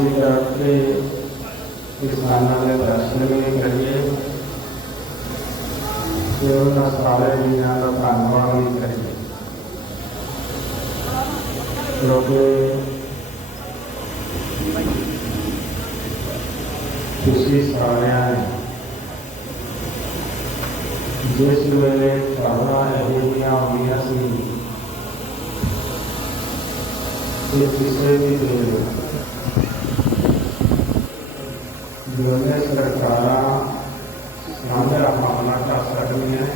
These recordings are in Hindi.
श्री से इस भावना में दर्शन भी करिए। सारे दुनिया का अनुभव भी करिए। क्योंकि किसी सारे ने जिस वे भावना रही हुई सी किसी भी दे। ਦੋਨੇ ਸਰਕਾਰਾਂ ਸਾਂਝਾ ਹਮਲਾ ਕਰ ਸਕਦੀਆਂ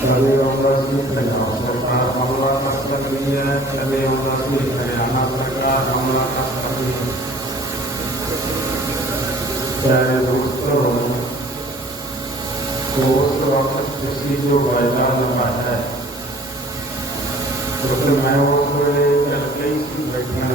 ਕਦੇ ਆਉਂਦਾ ਸੀ ਪੰਜਾਬ ਸਰਕਾਰ ਹਮਲਾ ਕਰ ਸਕਦੀ ਹੈ ਕਦੇ ਆਉਂਦਾ ਸੀ ਹਰਿਆਣਾ ਸਰਕਾਰ ਹਮਲਾ ਕਰ ਸਕਦੀ ਹੈ ਚਾਹੇ ਦੋਸਤੋ ਉਸ ਵਕਤ ਤੁਸੀਂ ਜੋ ਵਾਅਦਾ ਨਿਭਾਇਆ ਹੈ ਕਿਉਂਕਿ ਮੈਂ ਉਸ ਵੇਲੇ ਕਰਕੇ ਹੀ ਸੀ ਬੈਠਣ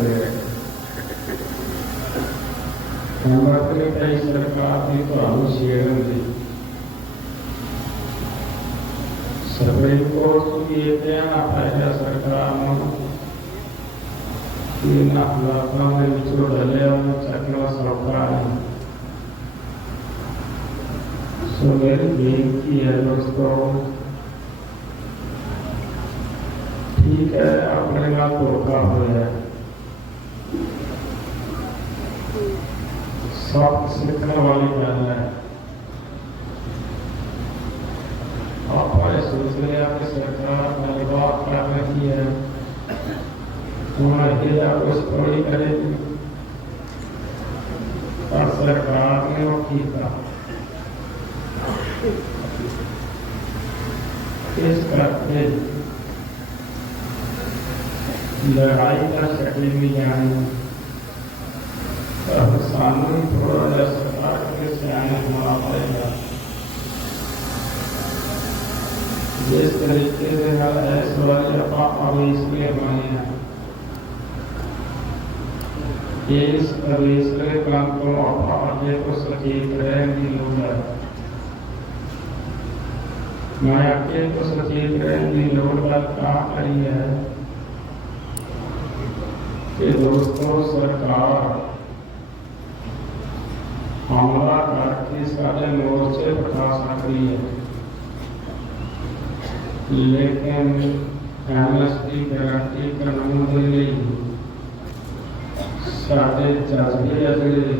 है परमात्मा का ईश्वर का आदि तो अवश्य સુપ્રીમ કોર્ટ સુધી એ કેમ આપણા સરકારનો એના ખુલાસાને વિચરો ઢલેવાનો ચકલો સરકાર So very बेनती है दोस्तों ठीक है अपने का धोखा हुआ है सब सीखने वाली बहन है आप बड़े सोच रहे हैं कि सरकार ने बात क्या रखी है उन्होंने किया कुछ थोड़ी करेगी और सरकार ने वो था इस करके लड़ाई का सेटल भी आई सर्वसामने थोड़ा या सरकार के सियाने होना पड़ेगा जिस तरीके से हर ऐसा पाप अभी इसलिए बने हैं इस अभिश्रय काम को आगे को सचेत रहे नीलोदर माया के को सचेत रहे नीलोदर का करी है कि दोस्तों सरकार ਦੋਸਤੋ ਸਰਕਾਰ ਹਮਲਾ ਕਰਕੇ ਸਾਡੇ ਮੋਰਚੇ ਬਿਠਾ ਸਕਦੀ ਹੈ लेकिन एमएसपी गारंटी कानून ਦੇ ਲਈ ਸਾਡੇ ਜਜ਼ਬੇ ਆ ਜਿਹੜੇ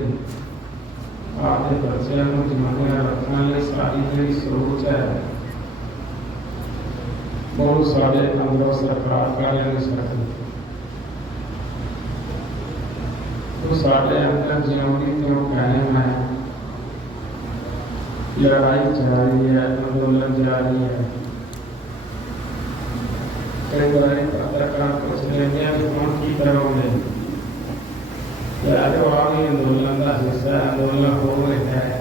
ਆਪਦੇ ਬੱਚਿਆਂ ਨੂੰ ਜਮਾਨਿਆ ਰੱਖਣ ਲਈ ਸਾਡੀ ਜਿਹੜੀ ਸੋਚ ਹੈ ਉਹ ਸਾਡੇ ਅੰਦਰੋਂ ਸਰਕਾਰ ਕਰ ਨਹੀਂ ਸਕਦੀ ਉਹ ਸਾਡੇ ਅੰਦਰ ਜਿਉਣੀ ਤੋਂ ਕਾਇਮ ਹੈ ਲੜਾਈ ਜਾਰੀ ਹੈ ਅੰਦੋਲਨ ਜਾਰੀ ਹੈ कई बार पत्रकार पूछ लेते हैं कि कौन की करोगे यार वो आगे आंदोलन का हिस्सा आंदोलन हो रहा है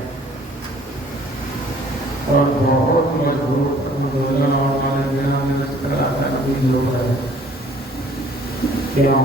और बहुत मजबूत आंदोलन और हमारे बिना मिनिस्टर आता भी लोग है क्यों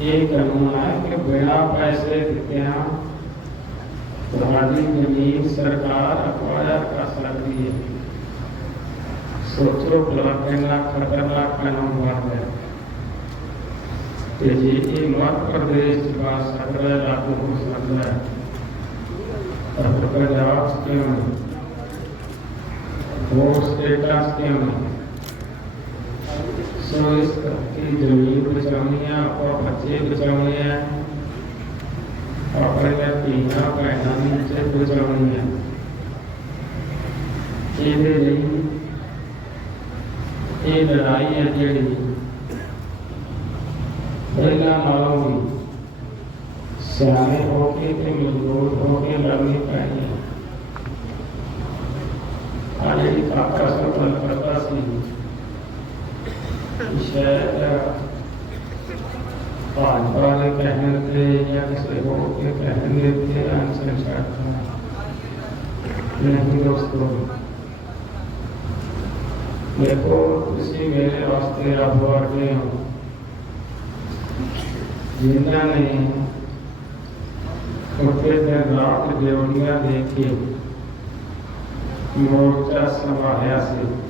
ये कानून है कि बिना पैसे देते हैं तुम्हारी ज़मीन सरकार अखबार कर सकती है। सोचो भला खतरनाक कानून बात है कि ये मध्य प्रदेश का सत्रह लागू हो। सकता है और पंजाब क्यों वो स्टेटस क्यों सो इसका की ज़मीन बचानी है बच्चे बचाने हैं। अपने भैन बचानी है। ये लड़ाई है जी सियाने होके होके लड़नी पैनी करता सी। पांचवाले कहते या किसी को के कहने थे आंसर नहीं दोस्तों देखो किसी मेरे वास्ते आप आगे हो। जिन्ना ने उनके दिन रात देवड़िया देखी, मोर्चा समाया से।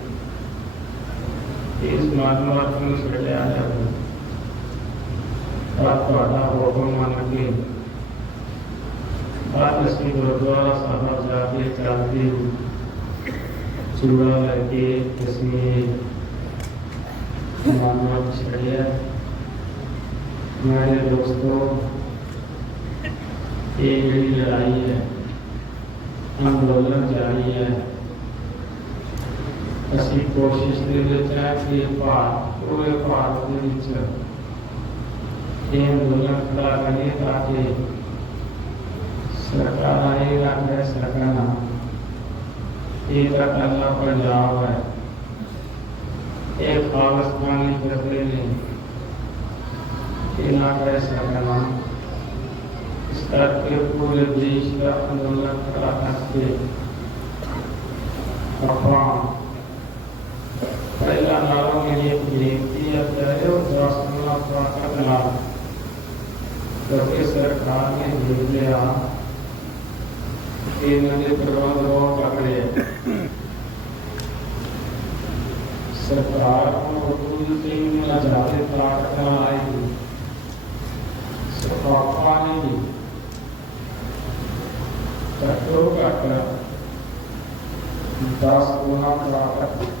ਇਸ ਮਾਨਵਾ ਨੂੰ ਛੱਡਿਆ ਜਾਵੇ ਪਰ ਤੁਹਾਡਾ ਹੁਕਮ ਮੰਨ ਕੇ ਅੱਜ ਅਸੀਂ ਗੁਰਦੁਆਰਾ ਸਾਹਿਬ ਜਾ ਕੇ ਚੱਲਦੇ ਚੂੜਾ ਲੈ ਕੇ ਅਸੀਂ ਮਾਨਵਾ ਛੱਡਿਆ ਮੇਰੇ ਦੋਸਤੋ ਇਹ ਜਿਹੜੀ ਲੜਾਈ ਹੈ ਅੰਦੋਲਨ ਜਾਰੀ ਹੈ ਅਸੀਂ ਕੋਸ਼ਿਸ਼ ਦੇ ਵਿੱਚ ਹੈ ਕਿ ਭਾਰਤ ਪੂਰੇ ਭਾਰਤ ਦੇ ਵਿੱਚ ਇਹ ਅੰਦੋਲਨ ਖੜਾ ਕਰੀਏ ਤਾਂ ਕਿ ਸਰਕਾਰਾਂ ਇਹ ਨਾ ਕਹਿ ਸਕਣ ਇਹ ਤਾਂ ਕੱਲਾ ਪੰਜਾਬ ਹੈ ਇਹ ਖਾਲਸਤਾਨੀ ਫਿਰਦੇ ਨੇ ਇਹ ਨਾ ਕਹਿ ਸਕਣ ਇਸ ਕਰਕੇ ਪੂਰੇ ਦੇਸ਼ ਦਾ ਅੰਦੋਲਨ ਖੜਾ ਕਰਕੇ ਆਪਾਂ ਪਹਿਲਾਂ gelintiye veriyor, aslında fakat var. क्योंकि सरकार ने भेज दिया कि नदी प्रबंध को पकड़े सरकार को उर्दू टीम में जाते ताकत आई सफाफा नहीं घटो घट दस गुना ताकत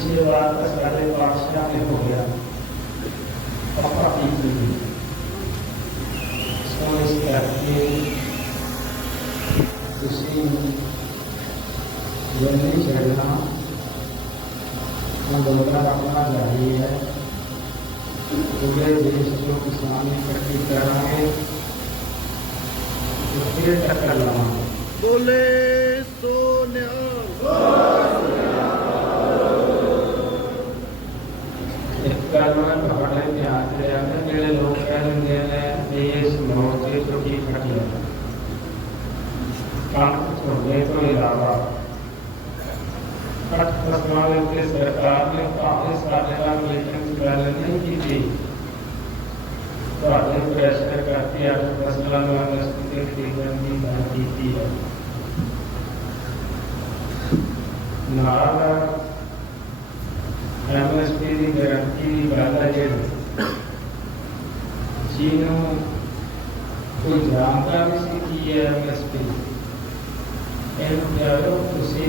पीछे और आपका साढ़े पाँच लाख हो गया। पपा पी लीजिए समझ करके उसी जल्दी चढ़ना मंगोला रखना चाहिए पूरे देश को किसान इकट्ठी कराए तो फिर टक्कर लगाएँगे बोले तो के सरकार ने कांग्रेस कार्यालय में इलेक्शन कार्यालय नहीं की थी। तो आपने फैसला करके आप फैसला कांग्रेस के खरीदने की बात की थी। नारा एमएसपी की गारंटी की बात है चीनों कोई जानता भी सी की है एमएसपी एम क्या हो तुसी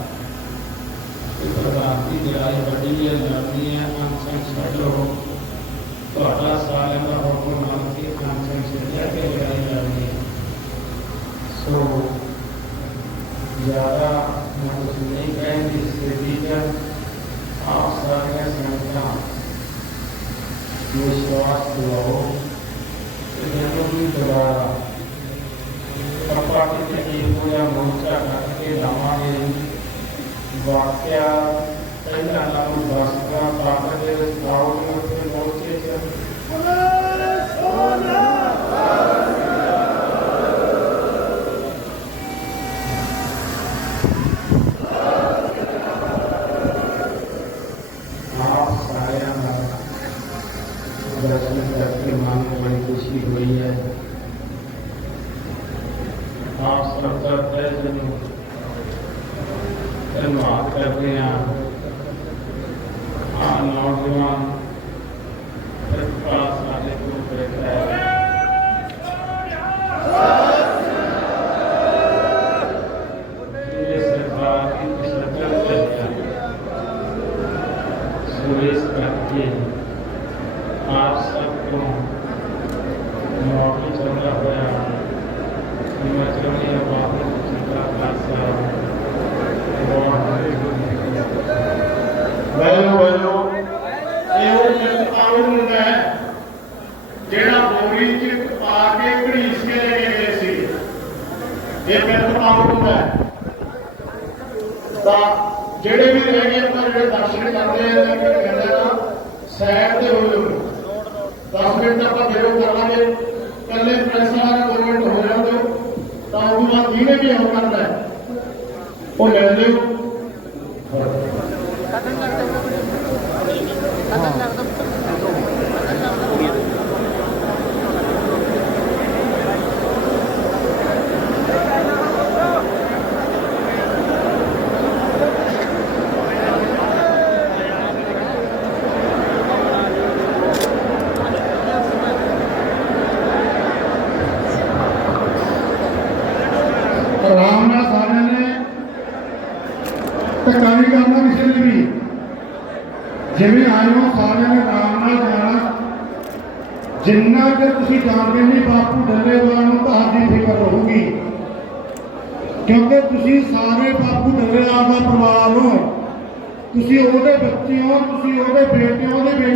ਦੀ ਲੜਾਈ ਵੱਡੀ ਹੈ ਲੜਨੀ ਹੈ ਅਨਸੰਗ ਛੱਡੋ ਤੁਹਾਡਾ ਸਾਰਿਆਂ ਦਾ ਹੁਕਮ ਮੰਨ ਕੇ ਅਨਸੰਗ ਛੱਡਿਆ ਕੇ ਲੜਾਈ ਲੜਨੀ ਹੈ ਸੋ ਜ਼ਿਆਦਾ ਮੈਂ ਕੁਝ ਨਹੀਂ ਕਹਿੰਦੀ ਇਸ ਦੇ ਦੀਜਾ ਆਪ ਸਾਰੀਆਂ ਸੰਗਤਾਂ ਨੂੰ ਵਿਸ਼ਵਾਸ ਦਿਵਾਓ ਕਿ ਜਦੋਂ ਵੀ ਦੁਬਾਰਾ ਆਪਾਂ ਕਿਤੇ ਇਹ ਪੂਰਾ ਮੋਰਚਾ ਕਰਕੇ ਲਾਵਾਂਗੇ ਵਾਕਿਆ ਪਹਿਲਾਂ ਨਾਲੋਂ ਦਸਦਾ ਪਾਪ ਦੇ ਆਉਣ ਉੱਤੇ ਮੋਰਚੇ ਚ ਆਪ ਮਿਲਕ ਆਉਣ ਹੈ ਜਿਹੜਾ ਬੋਰੀ ਚ ਪਾ ਕੇ ਘੜੀਸ ਕੇ ਲੈ ਕੇ ਗਏ ਸੀ, ਇਹ ਮਿਲਕ ਆਉਣ ਹੁੰਦਾ ਹੈ ਤਾਂ ਜਿਹੜੇ ਵੀ ਰਹਿ ਗਏ ਆਪਾਂ ਜਿਹੜੇ ਦਰਸ਼ਨ ਕਰਦੇ ਆ ਤਾਂ ਕੀ ਕਹਿੰਦੇ ਨਾ ਸਾਈਡ ਤੇ ਹੋ 10 ਮਿੰਟ ਆਪਾਂ ਫੇਰੋ ਕਰ ਲਾਂਗੇ। ਕੱਲੇ ਪ੍ਰੈਸ ਵਾਲਾ ਨੇ 2 ਮਿੰਟ ਹੋ ਜਾਂਦੇ। ਤਾਂ ਉਹ ਬਾਅਦ ਜਿਹਨੇ ਵੀ ਹੋ ਕਰਨਾ ਉਹ ਲੈ ਲਿਓ ਆਰਾਮ ਨਾਲ ਸਾਰਿਆਂ ਨੇ ਧੱਕਾ ਕਰਨਾ ਕਿਸੇ ਨੇ ਵੀ ਜਿਵੇਂ ਆਏ ਹੋ ਸਾਰਿਆਂ ਨੇ ਆਰਾਮ ਨਾਲ ਜਾਣਾ। ਜਿੰਨਾ ਕਿ ਤੁਸੀਂ ਜਾਣਦੇ ਨਹੀਂ, ਬਾਪੂ ਡੱਲੇਵਾਲ ਨੂੰ ਤੁਹਾਡੀ ਫਿਕਰ ਰਹੂਗੀ। ਕਿਉਂਕਿ ਤੁਸੀਂ ਸਾਰੇ ਬਾਪੂ ਡੱਲੇਵਾਲ ਦਾ ਪਰਿਵਾਰ ਹੋ। ਤੁਸੀਂ ਉਹਦੇ ਬੱਚੇ ਹੋ, ਤੁਸੀਂ ਉਹਦੇ ਬੇਟੇ ਹੋ, ਉਹਦੇ ਬੇਟੇ